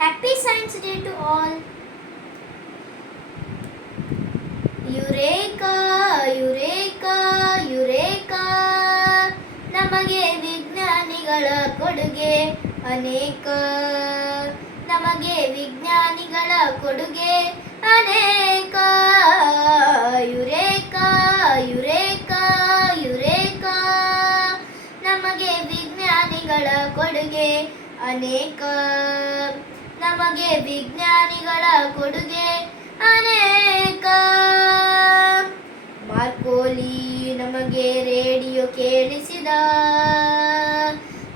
Happy Science Day to all. Eureka eureka eureka, ನಮಗೆ ವಿಜ್ಞಾನಿಗಳ ಕೊಡುಗೆ ಅನೇಕ. ನಮಗೆ ವಿಜ್ಞಾನಿಗಳ ಕೊಡುಗೆ ಅನೇಕ. ಯುರೇಕಾ ಯುರೇಕಾ ಯುರೇಕಾ, ನಮಗೆ ವಿಜ್ಞಾನಿಗಳ ಕೊಡುಗೆ ಅನೇಕ. ನಮಗೆ ವಿಜ್ಞಾನಿಗಳ ಕೊಡುಗೆ ಅನೇಕ. ಮಾರ್ಕೋಲಿ ನಮಗೆ ರೇಡಿಯೋ ಕೇಳಿಸಿದ,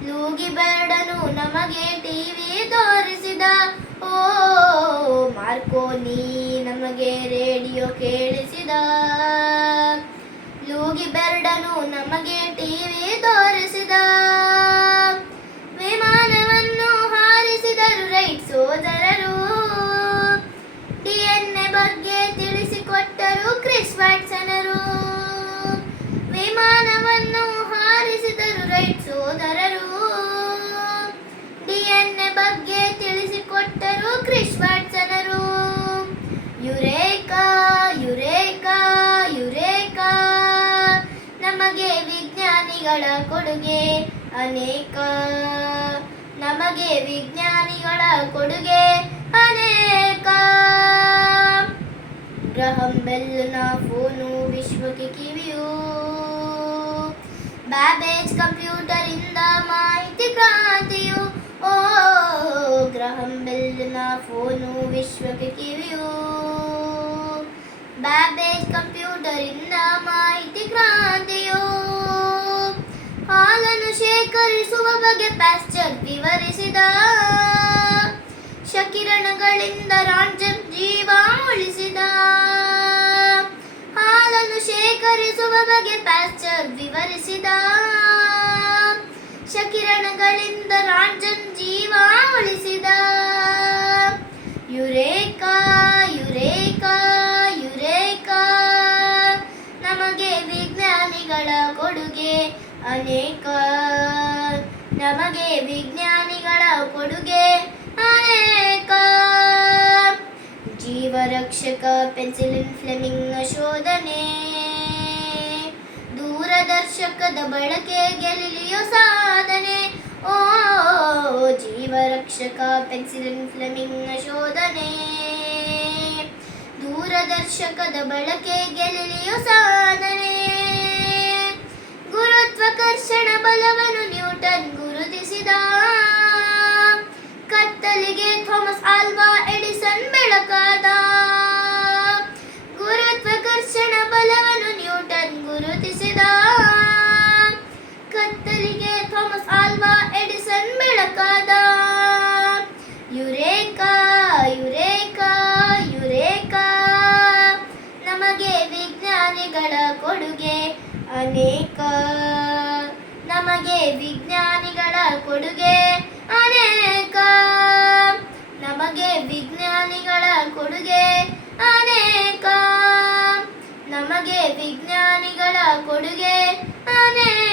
ಲೂಗಿ ಬರ್ಡನು ನಮಗೆ ಟಿವಿ ತೋರಿಸಿದ. ಓ ಮಾರ್ಕೋನಿ ನಮಗೆ ರೇಡಿಯೋ ಕೇಳಿಸಿದ, ಲೂಗಿ ಬರ್ಡನು ನಮಗೆ ಟಿವಿ ತೋರಿಸಿದ. ವಿಮಾನವನ್ನು ಹಾರಿಸಿದರು ರೈಟ್ ಸೋದರರು, DNA ಬಗ್ಗೆ ತಿಳಿಸಿಕೊಟ್ಟರು ಕ್ರಿಸ್ ವ್ಯಾಟ್ಸನರು. ವಿಮಾನವನ್ನು ಹಾರಿಸಿದರು ರೈಟ್ ಸೋದರರು, DNA ಬಗ್ಗೆ ತಿಳಿಸಿಕೊಟ್ಟರು ಕ್ರಿಸ್ ವ್ಯಾಟ್ಸನರು. ಯುರೇಕಾ ಯುರೇಕಾ ಯುರೇಕಾ, ನಮಗೆ ವಿಜ್ಞಾನಿಗಳ ಕೊಡುಗೆ ಅನೇಕ. ನಮಗೆ ವಿಜ್ಞಾನಿಗಳ ಕೊಡುಗೆ ಅನೇಕ. ಗ್ರಹಂ ಬೆಲ್ನ ಫೋನು ವಿಶ್ವಕ್ಕೆ ಕಿವಿಯು, ಬ್ಯಾಬೇಜ್ ಕಂಪ್ಯೂಟರ್ ಇಂದ ಮಾಹಿತಿ ಕ್ರಾಂತಿಯು. ಓ ಗ್ರಹಂ ಬೆಲ್ನ ಫೋನು ವಿಶ್ವಕ್ಕೆ ಕಿವಿಯು, ಬ್ಯಾಬೇಜ್ ಕಂಪ್ಯೂಟರ್ ಇಂದ ಮಾಹಿತಿ ಕ್ರಾಂತಿಯು. ಹಾಲನ್ನು ಶೇಖರಿಸುವ ಬಗೆ ಪ್ಯಾಸ್ಚರ್ ವಿವರಿಸಿದ, ಕ್ಷಕಿರಣಗಳಿಂದ ರಾಂಜನ್ ಜೀವ ಉಳಿಸಿದ. ಹಾಲನ್ನು ಶೇಖರಿಸುವ ಬಗೆ ಪ್ಯಾಸ್ಚರ್ ವಿವರಿಸಿದ, ಕ್ಷಕಿರಣಗಳಿಂದ ರಾಂಜನ್ ಜೀವ ಉಳಿಸಿದ. ಯುರೇಕಾ ಯುರೇಕಾ ಯುರೇಕಾ, ನಮಗೆ ವಿಜ್ಞಾನಿಗಳ ಕೊಡುಗೆ ಅನೇಕ. ನಮಗೆ ವಿಜ್ಞಾನಿಗಳ ಕೊಡುಗೆ ಅನೇಕ. ಜೀವರಕ್ಷಕ ಪೆನ್ಸಿಲಿನ್ ಫ್ಲೆಮಿಂಗ್ ಶೋಧನೆ, ದೂರದರ್ಶಕದ ಬಳಕೆ ಗೆಲಿಲಿಯೋ ಸಾಧನೆ. ಓ ಜೀವರಕ್ಷಕ ಪೆನ್ಸಿಲಿನ್ ಫ್ಲೆಮಿಂಗ್ ಶೋಧನೆ, ದೂರದರ್ಶಕದ ಬಳಕೆ ಗೆಲಿಲಿಯೋ ಸಾಧನೆ. ಗುರುತ್ವಾಕರ್ಷಣ ಬಲವನ್ನು ನ್ಯೂಟನ್ ಗುರುತಿಸಿದ, ಕತ್ತಲಿಗೆ ಥಾಮಸ್ ಆಲ್ವಾ ಎಡಿಸನ್ ಬೆಳಕಾದ. ಗುರುತ್ವಾಕರ್ಷಣ ಬಲವನ್ನು ನ್ಯೂಟನ್ ಗುರುತಿಸಿದ, ಕತ್ತಲಿಗೆ ಥಾಮಸ್ ಆಲ್ವಾ ಎಡಿಸನ್ ಬೆಳಕಾದ. ಯುರೇಕಾ ಯುರೇಕಾ ಯುರೇಕಾ, ನಮಗೆ ವಿಜ್ಞಾನಿಗಳ ಕೊಡುಗೆ ಅನೇಕ. ನಮಗೆ ವಿಜ್ಞಾನಿಗಳ ಕೊಡುಗೆ ಅನೇಕ. ನಮಗೆ ವಿಜ್ಞಾನಿಗಳ ಕೊಡುಗೆ ಅನೇಕ. ನಮಗೆ ವಿಜ್ಞಾನಿಗಳ ಕೊಡುಗೆ ಅನೇಕ.